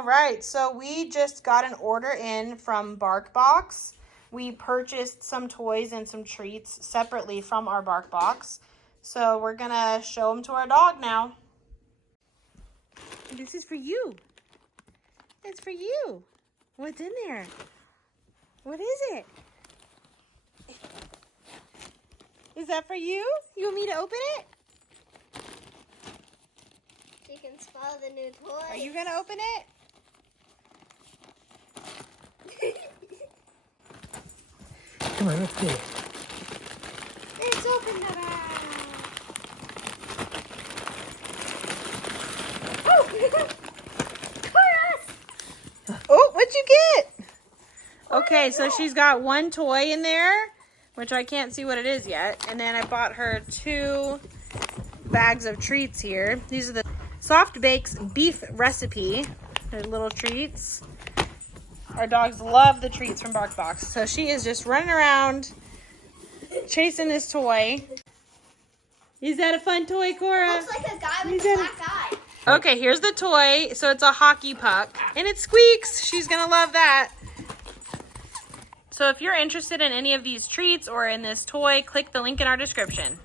All right, so we just got an order in from BarkBox. We purchased some toys and some treats separately from our BarkBox. So we're gonna show them to our dog now. This is for you. It's for you. What's in there? What is it? Is that for you? You want me to open it? She can smell the new toy. Are you gonna open it? Come on, let's get it. It's open now. Oh, what'd you get? Okay, so she's got one toy in there, which I can't see what it is yet. And then I bought her 2 bags of treats here. These are the Soft Bakes beef recipe. They're little treats. Our dogs love the treats from BarkBox. So she is just running around chasing this toy. Is that a fun toy, Cora? Looks like a guy with a black eye. Okay, here's the toy. So it's a hockey puck and it squeaks. She's gonna love that. So if you're interested in any of these treats or in this toy, click the link in our description.